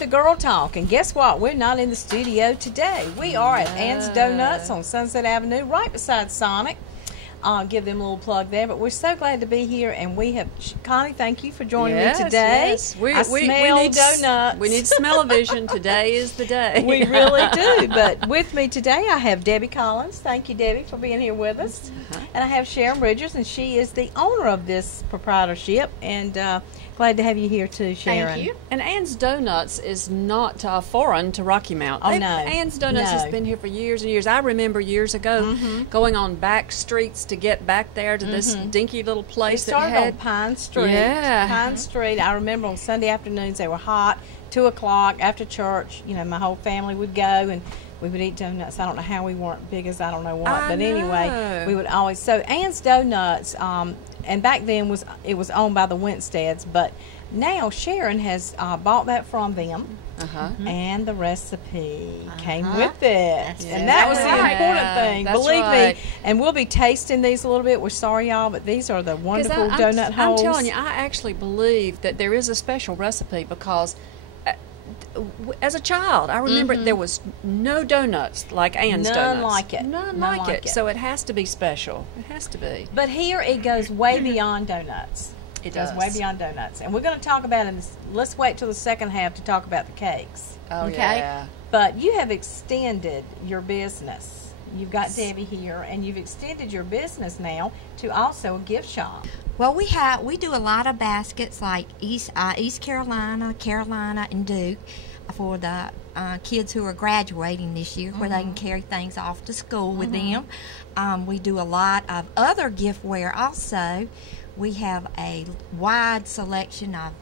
to Girl Talk, and guess what? We're not in the studio today. We are at Ann's Donuts on Sunset Avenue, right beside Sonic. Give them a little plug there, but we're so glad to be here, and we have Connie. Thank you for joining me today. Yes, we need donuts. We need smell-o-vision. Today is the day. We really do. But with me today, I have Debbie Collins. Thank you, Debbie, for being here with us. And I have Sharon Bridgers, and she is the owner of this proprietorship. And glad to have you here too, Sharon. Thank you. And Ann's Donuts is not foreign to Rocky Mount. Oh, no. Ann's Donuts has been here for years and years. I remember years ago going on back streets to get back there to this dinky little place that had on Pine Street. Yeah. Pine Street. I remember on Sunday afternoons they were hot, 2 o'clock after church. You know, my whole family would go and we would eat donuts. I don't know how we weren't big as I don't know what, but anyway, we would always. So Ann's Donuts, and back then it was owned by the Winsteads, but now Sharon has bought that from them. And the recipe came with it. And that was the important thing. Believe me. And we'll be tasting these a little bit. We're sorry, y'all, but these are the wonderful donut holes. I'm telling you, I actually believe that there is a special recipe because as a child, I remember there was no donuts like Ann's Donuts. None like it. None like it. So it has to be special. It has to be. But here it goes way beyond donuts. It does way beyond donuts. And we're going to talk about it. Let's wait till the second half to talk about the cakes. Oh, okay? Yeah. But you have extended your business. You've got Debbie here, and you've extended your business now to also a gift shop. Well, we do a lot of baskets like East Carolina, and Duke for the kids who are graduating this year, where they can carry things off to school with them. We do a lot of other giftware also. We have a wide selection of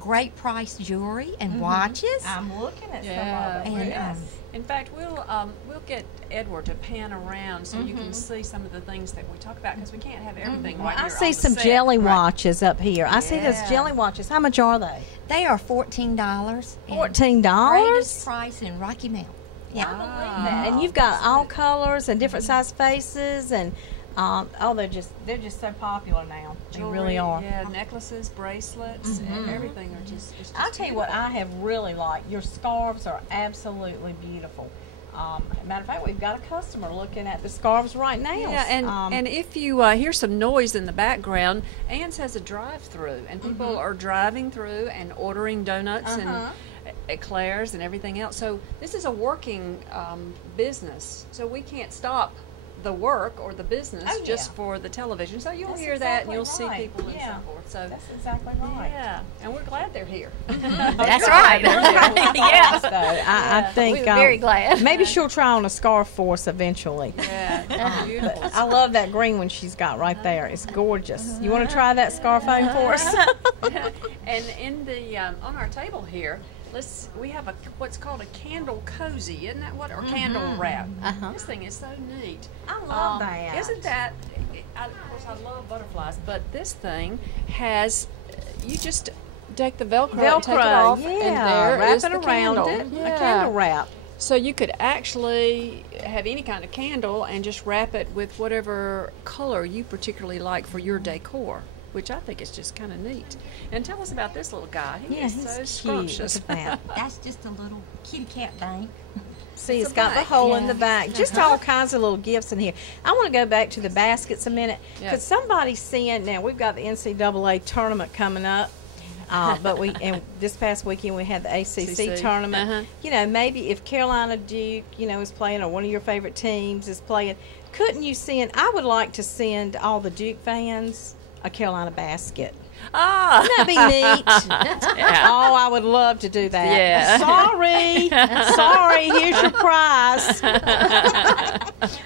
great price jewelry and watches. I'm looking at some of them. In fact, we'll get Edward to pan around so you can see some of the things that we talk about because we can't have everything right here. I see some jelly watches up here. I see those jelly watches. How much are they? They are $14. $14? Greatest price in Rocky Mount. Yeah. I believe that. And you've got all colors and different size faces and they're just so popular now. They really are. Yeah, necklaces, bracelets, and everything are just I'll tell you what I have really liked. Your scarves are absolutely beautiful. Matter of fact, we've got a customer looking at the scarves right now. Yeah, and if you hear some noise in the background, Ann's has a drive-through, and people are driving through and ordering donuts and eclairs and everything else. So this is a working business, so we can't stop the work or the business just for the television. So you'll hear that and you'll see people and so forth. So that's exactly right. Yeah, and we're glad they're here. That's right. Yeah. So I think we're very glad. Maybe she'll try on a scarf for us eventually. Yeah, beautiful. I love that green one she's got right there. It's gorgeous. You want to try that scarf on for us? And in the on our table here, we have what's called a candle cozy, isn't that what? Or candle wrap. This thing is so neat. I love that. Isn't that? Of course, I love butterflies, but this thing has. You just take the Velcro and take it off, and there wrap is it the around candle. it. A candle wrap. So you could actually have any kind of candle and just wrap it with whatever color you particularly like for your decor, which I think is just kind of neat. And tell us about this little guy. He is so scrumptious. That's just a little kitty cat thing. See, it's got the hole in the back. Just all kinds of little gifts in here. I want to go back to the baskets a minute. Because somebody's seeing, now we've got the NCAA tournament coming up. But this past weekend we had the ACC tournament. You know, maybe if Carolina Duke, is playing, or one of your favorite teams is playing, couldn't you send, I would like to send all the Duke fans a Carolina basket. Wouldn't that be neat? Oh, I would love to do that. Yeah. Sorry, here's your prize.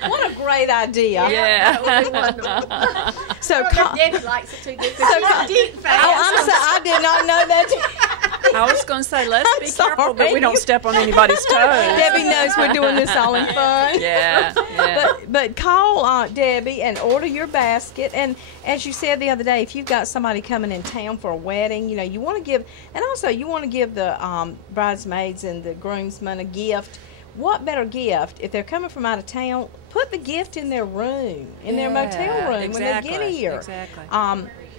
What a great idea. Yeah. That would be wonderful. So Debbie likes it too good. I did not know that. I was going to say, let's be careful, but we don't step on anybody's toes. Debbie knows we're doing this all in fun. Yeah. But call Debbie and order your basket. And as you said the other day, if you've got somebody coming in town for a wedding, you want to give, and also you want to give the bridesmaids and the groomsmen a gift. What better gift if they're coming from out of town? Put the gift in their room, in their motel room when they get here. Exactly.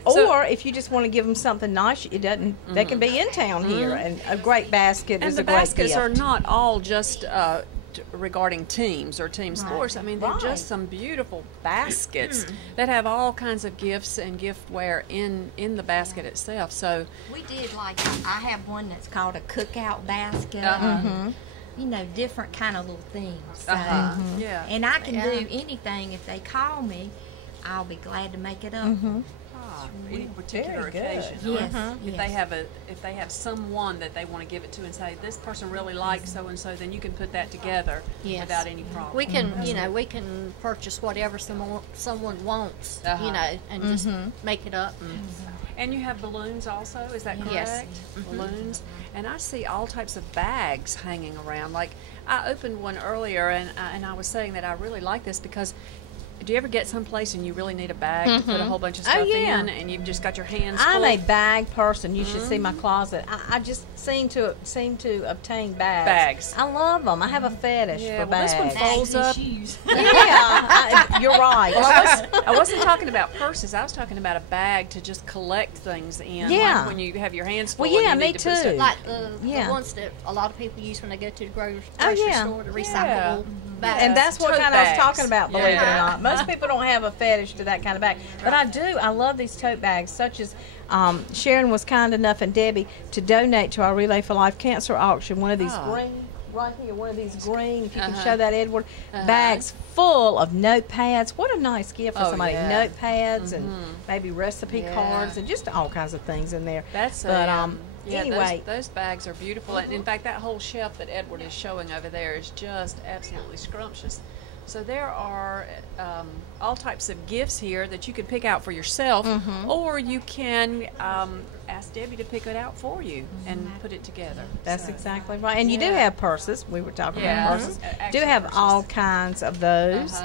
Or if you just want to give them something nice, it doesn't. They can be in town here, and a great basket is a great gift. And the baskets are not all just regarding teams or team sports. I mean, they're just some beautiful baskets that have all kinds of gifts and giftware in the basket itself. So we did, like, I have one that's called a cookout basket. You know, different kind of little things. So, yeah. And I can do anything. If they call me, I'll be glad to make it up. Any particular occasion. Yes. If they have someone that they want to give it to and say, this person really likes so and so, then you can put that together without any problem. We can, you know, we can purchase whatever someone wants, you know, and just make it up. And you have balloons also, is that correct? Yes. Balloons. And I see all types of bags hanging around. Like, I opened one earlier, and I was saying that I really like this because do you ever get someplace and you really need a bag to put a whole bunch of stuff in, and you've just got your hands full? I'm a bag person. You should see my closet. I just seem to obtain bags. I love them. I have a fetish for bags. This one folds up. You're right. Well, I wasn't talking about purses. I was talking about a bag to just collect things in. Yeah. Like when you have your hands full. Well, yeah, and you me need to put too. stuff- Like the ones that a lot of people use when they go to the grocery store, the recyclable bags. And that's what Tote kind I was bags. talking about, believe it or not. Most people don't have a fetish to that kind of bag. But I do. I love these tote bags, such as Sharon was kind enough, and Debbie, to donate to our Relay for Life cancer auction one of these green, right here, one of these green, if you can show that, Edward, bags full of notepads. What a nice gift for somebody. Notepads and maybe recipe cards and just all kinds of things in there. Anyway, those bags are beautiful, and in fact, that whole shelf that Edward is showing over there is just absolutely scrumptious. So there are all types of gifts here that you can pick out for yourself, or you can ask Debbie to pick it out for you and put it together. That's exactly right. And you do have purses. We were talking about purses. Do have purses. all kinds of those.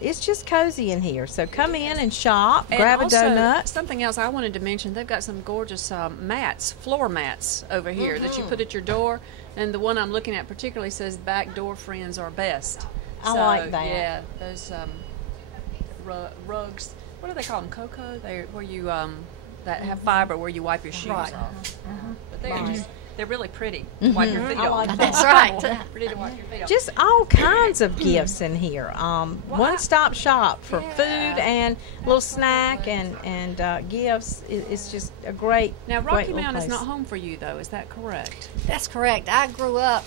It's just cozy in here. So come in and shop, grab also, a donut. Something else I wanted to mention, they've got some gorgeous mats, floor mats over here that you put at your door. And the one I'm looking at particularly says back door friends are best. I like that. Yeah, those rugs, what do they call them? Cocoa? They're where you that have fiber where you wipe your shoes off. But they're really pretty to wipe your feet I off. like That's right. Pretty to wipe your feet off. Just all kinds of gifts in here. One-stop shop for food and a little snack and gifts. It's just a great. Now, Rocky great Mount is place. not home for you, though. Is that correct? That's correct. I grew up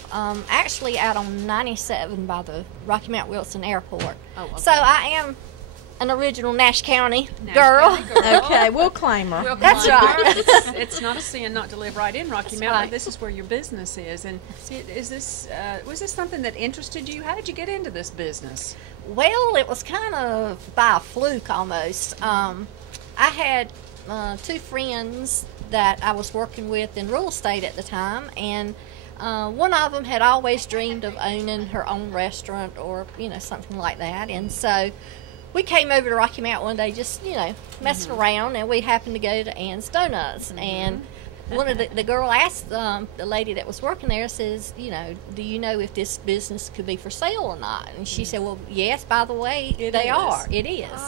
actually out on 97 by the Rocky Mount Wilson Airport. Oh, okay. So I am an original Nash County girl. Okay, we'll claim her. That's right. It's not a sin not to live right in Rocky Mount, but this is where your business is. And is this was this something that interested you? How did you get into this business? Well, it was kind of by a fluke almost. I had two friends that I was working with in real estate at the time, and one of them had always dreamed of owning her own restaurant or, you know, something like that. And so we came over to Rocky Mount one day just, you know, messing around, and we happened to go to Ann's Donuts. And one of the girl asked the lady that was working there, says, you know, do you know if this business could be for sale or not? And she said, well, yes, by the way, they are. It is.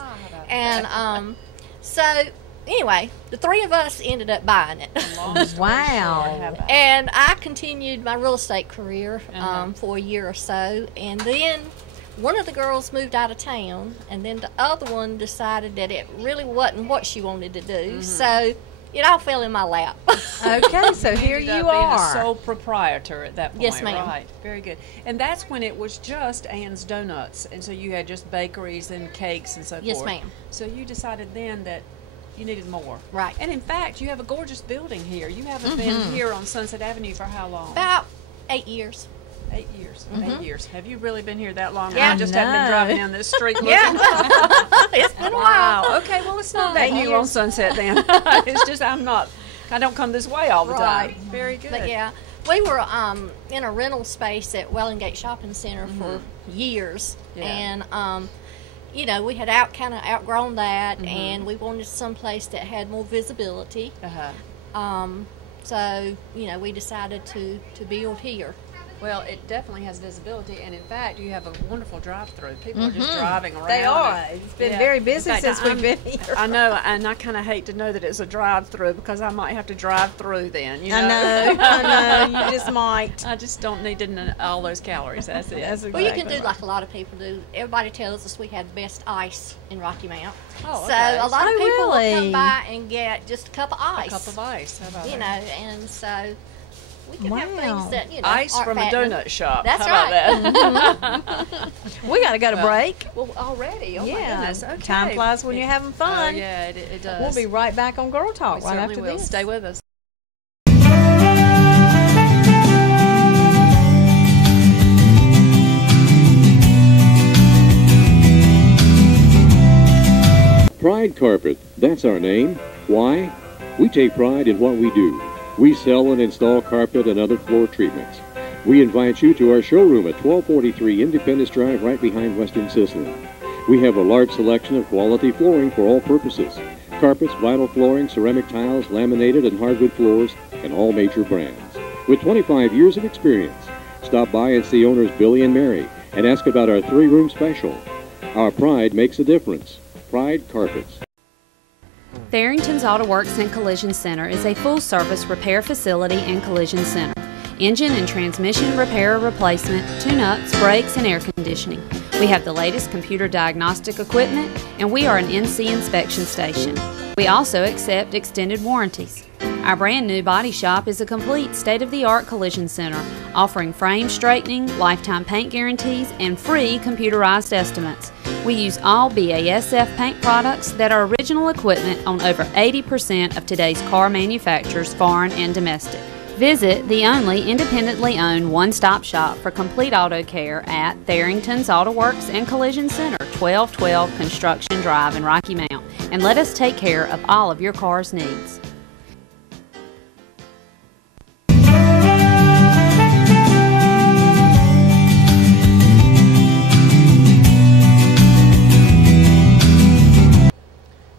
And so anyway, the three of us ended up buying it. Wow. And I continued my real estate career for a year or so, and then one of the girls moved out of town, and then the other one decided that it really wasn't what she wanted to do. So it all fell in my lap. Okay, so here Ended you up being are. a sole proprietor at that point. Yes, ma'am. Right. Very good. And that's when it was just Ann's Donuts, and so you had just bakeries and cakes and so forth. Yes, ma'am. So you decided then that you needed more. Right. And in fact, you have a gorgeous building here. You haven't been here on Sunset Avenue for how long? About 8 years. 8 years. 8 years. Have you really been here that long? Yeah. I just haven't been driving down this street looking. It's been a while. Wow. Okay, well, it's not that new on Sunset then. It's just I don't come this way all the time. Very good. But yeah, we were in a rental space at Wellingate Shopping Center for years. Yeah. And, you know, we had kind of outgrown that, and we wanted someplace that had more visibility. So, you know, we decided to build here. Well, it definitely has visibility, and in fact, you have a wonderful drive-through. People are just driving around. They are. It's been very busy since we've been here. I know, and I kind of hate to know that it's a drive-through because I might have to drive through then. You know? I know. You just might. I just don't need to know all those calories. That's it. That's Well, you can do like a lot of people do. Everybody tells us we have the best ice in Rocky Mount. Oh, so okay. a lot of people will really? come by and get just a cup of ice. A cup of ice. How about You know, that? and so we can have Wow. things that, you know, Ice aren't from a fattening. donut shop. That's How about right. that? We got to go to break. Well, already? Oh, my Yeah. goodness. Okay. Time flies when you're having fun. Oh, yeah, it does. We'll be right back on Girl Talk We right certainly after will. this. Stay with us. Pride Carpet, that's our name. Why? We take pride in what we do. We sell and install carpet and other floor treatments. We invite you to our showroom at 1243 Independence Drive right behind Western Sicily. We have a large selection of quality flooring for all purposes. Carpets, vinyl flooring, ceramic tiles, laminated and hardwood floors, and all major brands. With 25 years of experience, stop by and see owners Billy and Mary and ask about our 3-room special. Our pride makes a difference. Pride Carpets. THARRINGTON'S Auto Works and Collision Center is a full-service repair facility and collision center. Engine and transmission repair or replacement, tune-ups, brakes, and air conditioning. We have the latest computer diagnostic equipment, and we are an NC inspection station. We also accept extended warranties. Our brand new body shop is a complete state-of-the-art collision center, offering frame straightening, lifetime paint guarantees, and free computerized estimates. We use all BASF paint products that are original equipment on over 80% of today's car manufacturers, foreign and domestic. Visit the only independently owned one-stop shop for complete auto care at THARRINGTON'S Auto Works and Collision Center, 1212 Construction Drive in Rocky Mount, and let us take care of all of your car's needs.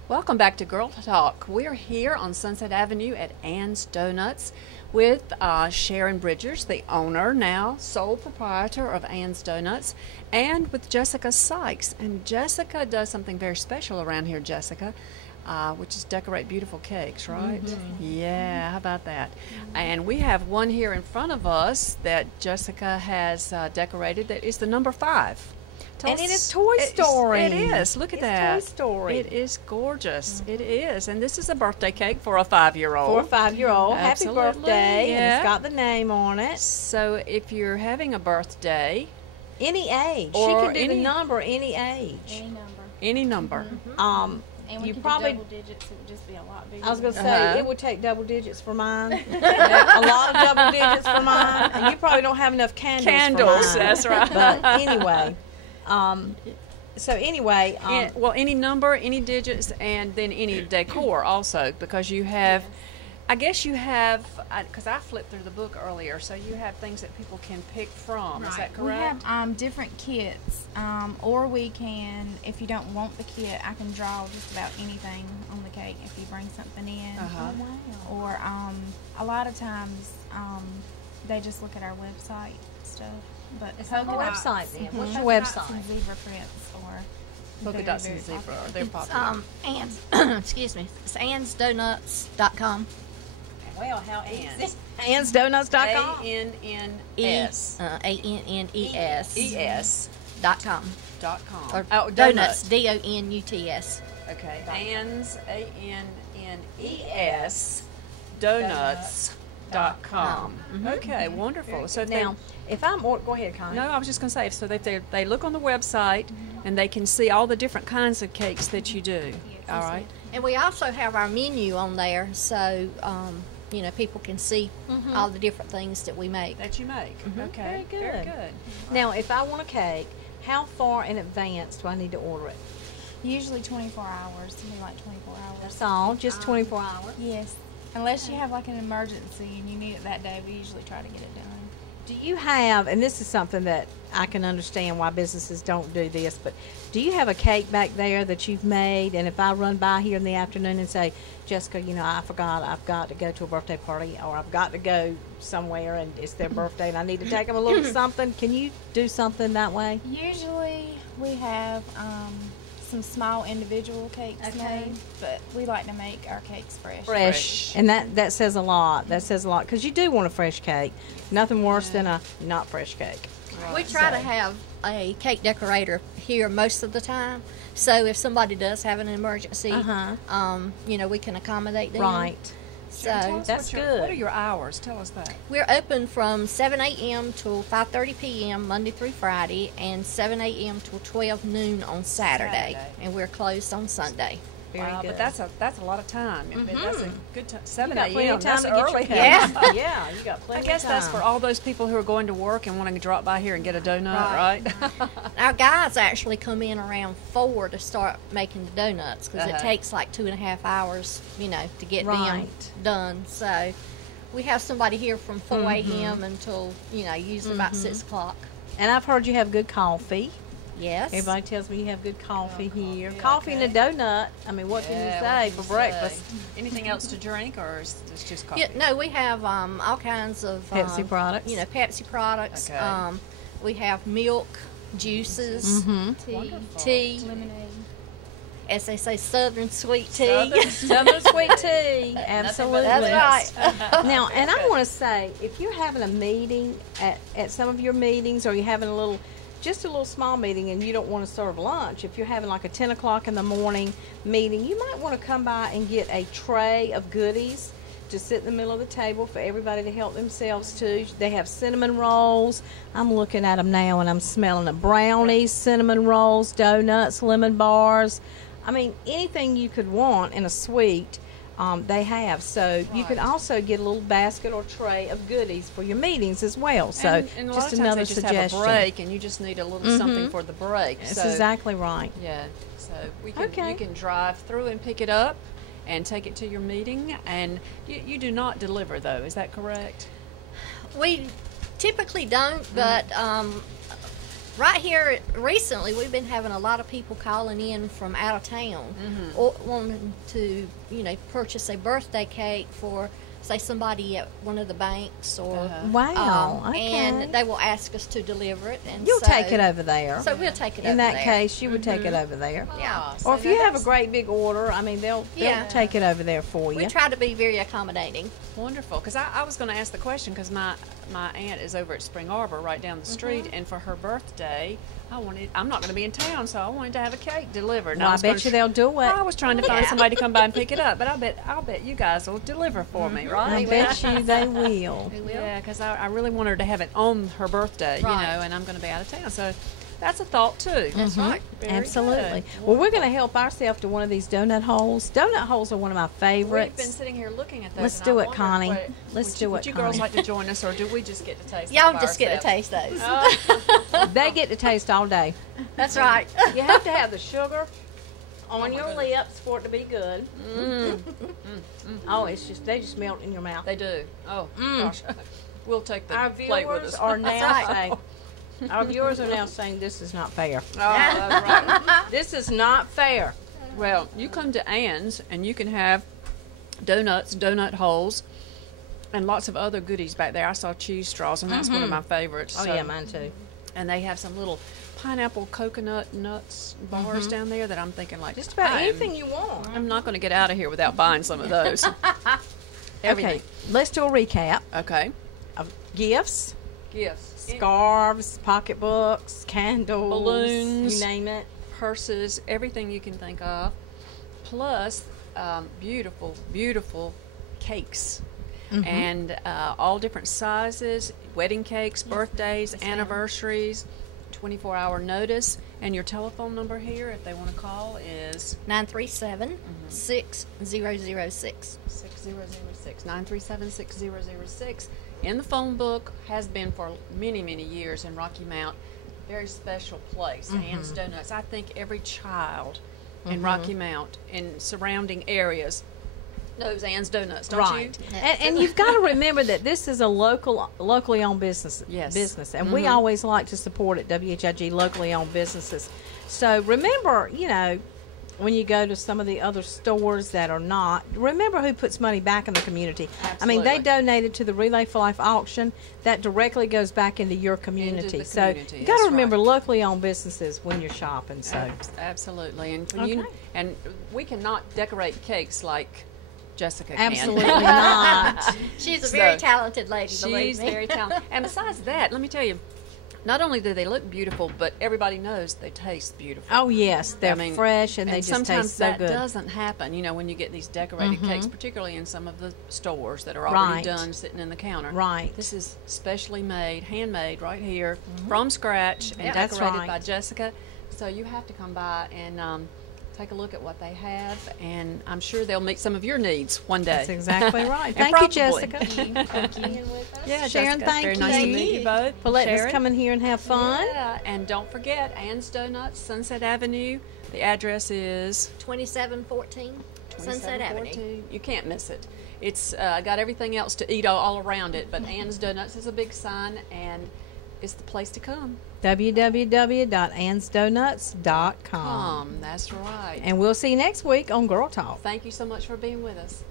Welcome back to Girl Talk. We're here on Sunset Avenue at Ann's Donuts with Sharon Bridgers, the owner, now sole proprietor of Ann's Donuts, and with Jessica Sykes. And Jessica does something very special around here, Jessica, which is decorate beautiful cakes, right? Yeah, how about that? And we have one here in front of us that Jessica has decorated that is the number 5. And it is Toy Story. It is. Look at that. Toy Story. It is gorgeous. It is. And this is a birthday cake for a 5-year-old. For a 5-year-old. Happy Absolutely. birthday. Yeah. And it's got the name on it. So if you're having a birthday, Any age. She Or can do any- the number any age. any number. And we You could probably. do double digits, it would just be a lot bigger. I was going to say, Uh-huh. it would take double digits for mine. A lot of double digits for mine. And you probably don't have enough candles Candles, for mine. that's right. But anyway. Well, any number, any digits, and then any decor also, because you have, I guess you have, because I flipped through the book earlier, so you have things that people can pick from. Is that We correct? have different kits, or we can, if you don't want the kit, I can draw just about anything on the cake if you bring something in. Uh-huh. Or a lot of times they just look at our website stuff. But It's on the polka dots- website then. What's your polka dots website? and zebra prints or Polka very, dots very and zebra, popular. they're popular. Ann's, excuse me, it's annsdonuts.com. Well, how Ann's. AnnsDonuts.com. ANNS. ANNES.com. .com. Or Oh, donuts, DONUTS. Okay. Ann's, ANNES, donuts.com. Okay, wonderful. So if they, Now, if I'm, go ahead, Connie. no, I was just going to say, so that they look on the website and they can see all the different kinds of cakes that you do. All right. And we also have our menu on there, so you know, people can see all the different things that we make. That you make. Okay. Very Very good. good. Now, if I want a cake, how far in advance do I need to order it? Usually 24 hours, something like 24 hours. That's all, just 24 hours. Yes. Unless you have like an emergency and you need it that day, we usually try to get it done. Do you have, and this is something that I can understand why businesses don't do this, but do you have a cake back there that you've made? And if I run by here in the afternoon and say, Jessica, you know, I forgot I've got to go to a birthday party, or I've got to go somewhere and it's their birthday and I need to take them a little something, can you do something that way? Usually we have some small individual cakes made, but we like to make our cakes fresh. And that says a lot. That says a lot, because you do want a fresh cake. Nothing worse than a not fresh cake. We try to have a cake decorator here most of the time, so if somebody does have an emergency, you know, we can accommodate them. Right. So that's good. What are your hours? Tell us that. We're open from 7 a.m. till 5:30 p.m. Monday through Friday, and 7 a.m. till 12 noon on Saturday. And we're closed on Sunday. Very Wow, good. but that's a lot of time. That's a good time. 7 got plenty a.m. of time That's to get your early. cake. Yeah. Yeah, you got plenty I guess of time. that's for all those people who are going to work and wanting to drop by here and get a donut, right? Our guys actually come in around 4 to start making the donuts, because it takes like 2.5 hours, you know, to get them done. So we have somebody here from 4 a.m. until, you know, usually about 6 o'clock. And I've heard you have good coffee. Yes. Everybody tells me you have good coffee here. Coffee and a donut. I mean, what can you say for breakfast? Anything else to drink, or is this just coffee? Yeah, no, we have all kinds of Pepsi products. You know, Pepsi products. Okay. We have milk, juices, tea, Lemonade. as they say, Southern sweet tea. Southern sweet tea. Absolutely. That's right. Now, and I want to say, if you're having a meeting at some of your meetings, or you're having just a little small meeting and you don't want to serve lunch, if you're having like a 10 o'clock in the morning meeting, you might want to come by and get a tray of goodies to sit in the middle of the table for everybody to help themselves to. They have cinnamon rolls. I'm looking at them now and I'm smelling the brownies, cinnamon rolls, donuts, lemon bars. I mean, anything you could want in a sweet, they have. So you can also get a little basket or tray of goodies for your meetings as well. So and a lot just of times another they just suggestion. have a break, and you just need a little something for the break. That's so, exactly right. Yeah. So you can drive through and pick it up and take it to your meeting. And you do not deliver, though. Is that correct? We typically don't, but right here recently we've been having a lot of people calling in from out of town or wanting to, you know, purchase a birthday cake for, say, somebody at one of the banks, or Wow. Okay. and they will ask us to deliver it, and You'll so, take it over there. So we'll take it In over that there. case, you would take it over there. Yeah. Or if you have a great big order, I mean, they'll take it over there for you. We try to be very accommodating. Wonderful, because I was going to ask the question, because my aunt is over at Spring Arbor right down the street, and for her birthday, I'm not going to be in town, so I wanted to have a cake delivered. Well, I bet you they'll do it. I was trying to find somebody to come by and pick it up, but I'll bet you guys will deliver for me, right? I bet you they will. We will. Yeah, because I really want her to have it on her birthday, you know, Right. and I'm going to be out of town, so that's a thought too. That's right. Very Absolutely. good. Well, we're going to help ourselves to one of these donut holes. Donut holes are one of my favorites. We've been sitting here looking at those. Let's and do I it, wondered Connie. what- Let's do it, Would you girls Connie. like to join us, or do we just get to taste? Y'all them by just get to ourselves? taste those. They get to taste all day. That's right. You have to have the sugar on your lips for it to be good. Oh, they just melt in your mouth. They do. Oh gosh, we'll take the Our plate with viewers us. are now right. saying, our viewers are now saying this is not fair. Oh, that's right. This is not fair. Well, you come to Ann's and you can have donuts, donut holes, and lots of other goodies back there. I saw cheese straws, and that's one of my favorites. Oh so- yeah, mine too. And they have some little pineapple coconut nuts bars down there that I'm thinking like Just about anything you want. I'm not going to get out of here without buying some of those. Okay, let's do a recap Okay. of gifts, Gifts. scarves, pocketbooks, candles, Balloons. you name it. Purses, everything you can think of, plus beautiful, beautiful cakes, and all different sizes, wedding cakes, birthdays, anniversaries, 24-hour notice, and your telephone number here, if they want to call, is 937-6006. 6006, 937-6006. In the phone book, has been for many, many years in Rocky Mount. Very special place. Ann's Donuts. I think every child in Rocky Mount and surrounding areas knows Ann's Donuts, don't Right. you? And you've got to remember that this is a locally owned business. Yes. And we always like to support at WHIG locally owned businesses. So remember, you know, when you go to some of the other stores that are not, remember who puts money back in the community. Absolutely. I mean, they donated to the Relay for Life auction. That directly goes back into your community. the So community, you got to that's remember right. locally owned businesses when you're shopping. So Absolutely. And Okay. and we cannot decorate cakes like Jessica absolutely can. not. She's a So, very talented lady, believe She's me. very talented. And besides that, let me tell you, not only do they look beautiful, but everybody knows they taste beautiful. Oh yes, they're I mean, fresh and they just sometimes taste so that good. doesn't happen, you know, when you get these decorated cakes, particularly in some of the stores that are already Right. done sitting in the counter. Right. This is specially made, handmade right here from scratch and That's decorated right. by Jessica. So you have to come by and take a look at what they have, and I'm sure they'll meet some of your needs one day. That's exactly right. And Thank you, probably. Jessica. Thank you. Yeah, Sharon, Jessica, thank very you. nice to Thank meet you. you both. For letting us Sharon. come in here and have fun. Yeah, and don't forget Ann's Donuts, Sunset Avenue. The address is 2714 Sunset Avenue. 2714. You can't miss it. It's got everything else to eat all around it, but Ann's Donuts is a big sign, and it's the place to come. www.ansdonuts.com. That's right. And we'll see you next week on Girl Talk. Thank you so much for being with us.